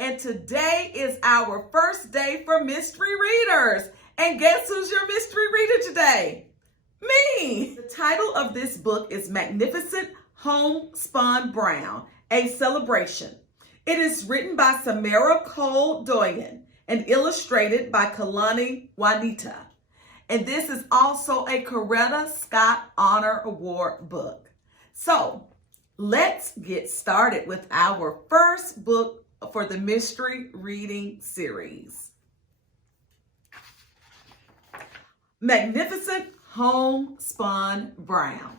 and today is our first day for mystery readers. And guess who's your mystery reader today? Me! The title of this book is Magnificent Homespun Brown, a celebration. It is written by Samara Cole Doyon and illustrated by Kaylani Juanita. And this is also a Coretta Scott Honor Award book. So let's get started with our first book for the mystery reading series. Magnificent Homespun Brown.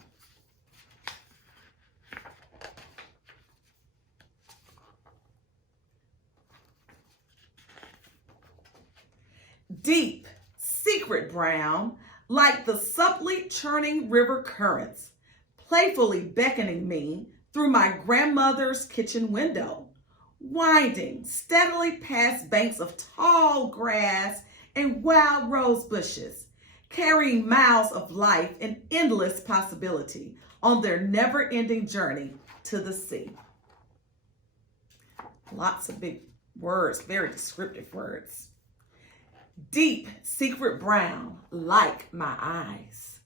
Deep, secret brown, like the subtly churning river currents, playfully beckoning me through my grandmother's kitchen window, winding steadily past banks of tall grass and wild rose bushes, carrying miles of life and endless possibility on their never-ending journey to the sea. Lots of big words, very descriptive words. Deep, secret brown, like my eyes.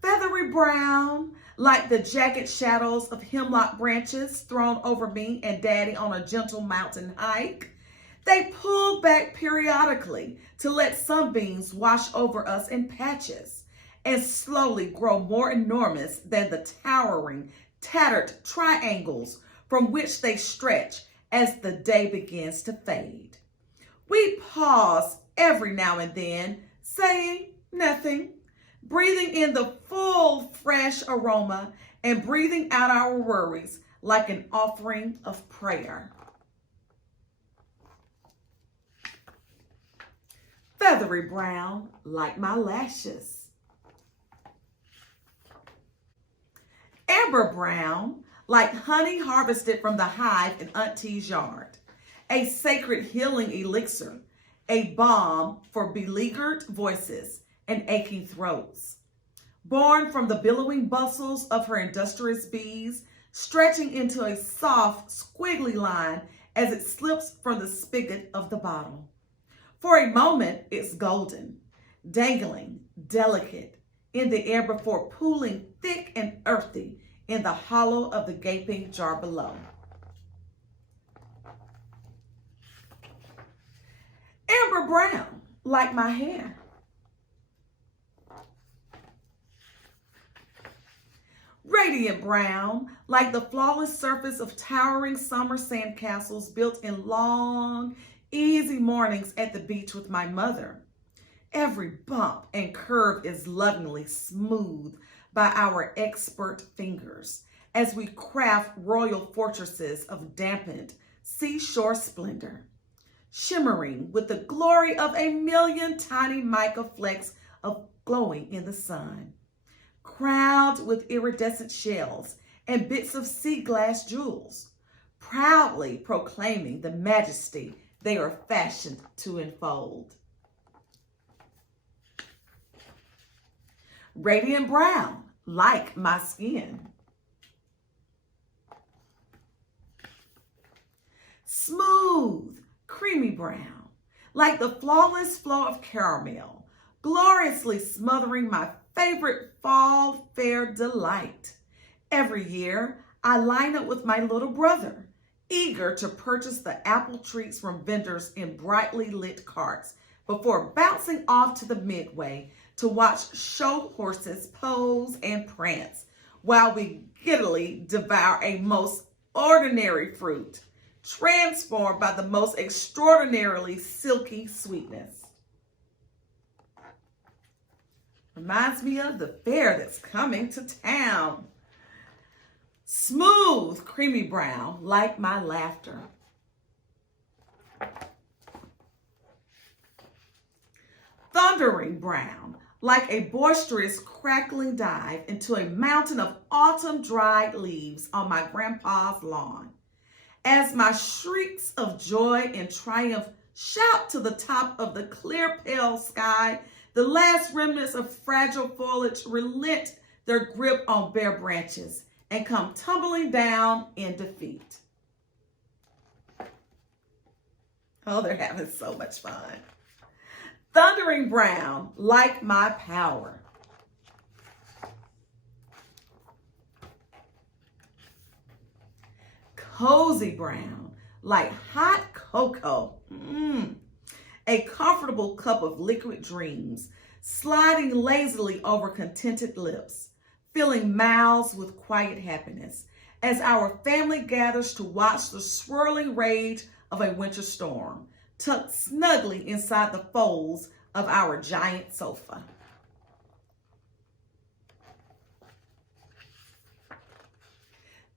Feathery brown, like the jagged shadows of hemlock branches thrown over me and Daddy on a gentle mountain hike. They pull back periodically to let sunbeams wash over us in patches and slowly grow more enormous than the towering, tattered triangles from which they stretch as the day begins to fade. We pause every now and then, saying nothing, breathing in the full, fresh aroma and breathing out our worries like an offering of prayer. Feathery brown, like my lashes. Amber brown, like honey harvested from the hive in Auntie's yard. A sacred healing elixir, a balm for beleaguered voices and aching throats. Born from the billowing bustles of her industrious bees, stretching into a soft, squiggly line as it slips from the spigot of the bottle. For a moment, it's golden, dangling, delicate in the air before pooling thick and earthy in the hollow of the gaping jar below. Amber brown, like my hair. Radiant brown, like the flawless surface of towering summer sandcastles built in long, easy mornings at the beach with my mother. Every bump and curve is lovingly smoothed by our expert fingers as we craft royal fortresses of dampened seashore splendor, shimmering with the glory of a million tiny mica flecks of glowing in the sun, crowned with iridescent shells and bits of sea glass jewels, proudly proclaiming the majesty they are fashioned to enfold. Radiant brown, like my skin. Smooth, creamy brown, like the flawless flow of caramel, gloriously smothering my favorite fall fair delight. Every year, I line up with my little brother, eager to purchase the apple treats from vendors in brightly lit carts before bouncing off to the midway to watch show horses pose and prance while we giddily devour a most ordinary fruit, transformed by the most extraordinarily silky sweetness. Reminds me of the fair that's coming to town. Smooth, creamy brown, like my laughter. Thundering brown, like a boisterous crackling dive into a mountain of autumn dried leaves on my grandpa's lawn. As my shrieks of joy and triumph shout to the top of the clear pale sky, the last remnants of fragile foliage relent their grip on bare branches and come tumbling down in defeat. Oh, they're having so much fun. Thundering Brown, like my power. Cozy Brown, like hot cocoa. A comfortable cup of liquid dreams, sliding lazily over contented lips, filling mouths with quiet happiness as our family gathers to watch the swirling rage of a winter storm, tucked snugly inside the folds of our giant sofa.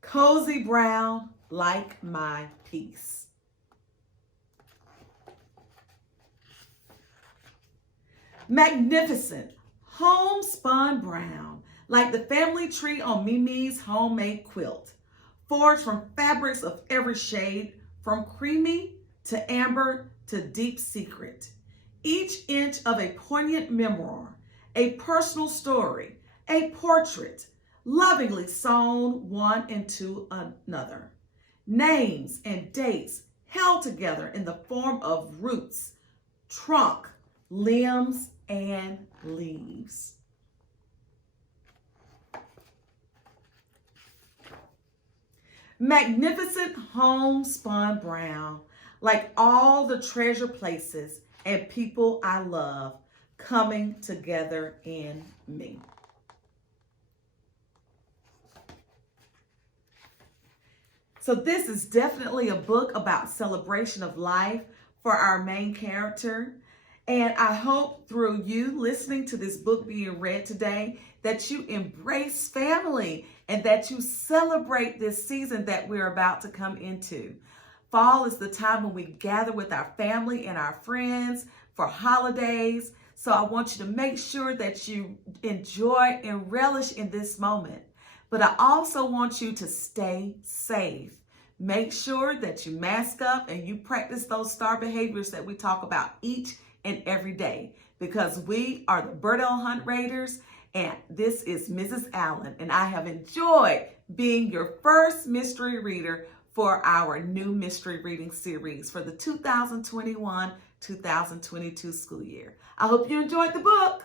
Cozy Brown, like my peace. Magnificent Homespun Brown, like the family tree on Mimi's homemade quilt, forged from fabrics of every shade, from creamy to amber to deep secret. Each inch of a poignant memoir, a personal story, a portrait, lovingly sewn one into another. Names and dates held together in the form of roots, trunk, limbs, and leaves. Magnificent Homespun Brown, like all the treasure places and people I love coming together in me. So this is definitely a book about celebration of life for our main character. And I hope through you listening to this book being read today that you embrace family and that you celebrate this season that we're about to come into. Fall is the time when we gather with our family and our friends for holidays. So I want you to make sure that you enjoy and relish in this moment. But I also want you to stay safe. Make sure that you mask up and you practice those STAR behaviors that we talk about each and every day, because we are the Burdell-Hunt Raiders, and this is Mrs. Allen, and I have enjoyed being your first mystery reader for our new mystery reading series for the 2021-2022 school year. I hope you enjoyed the book.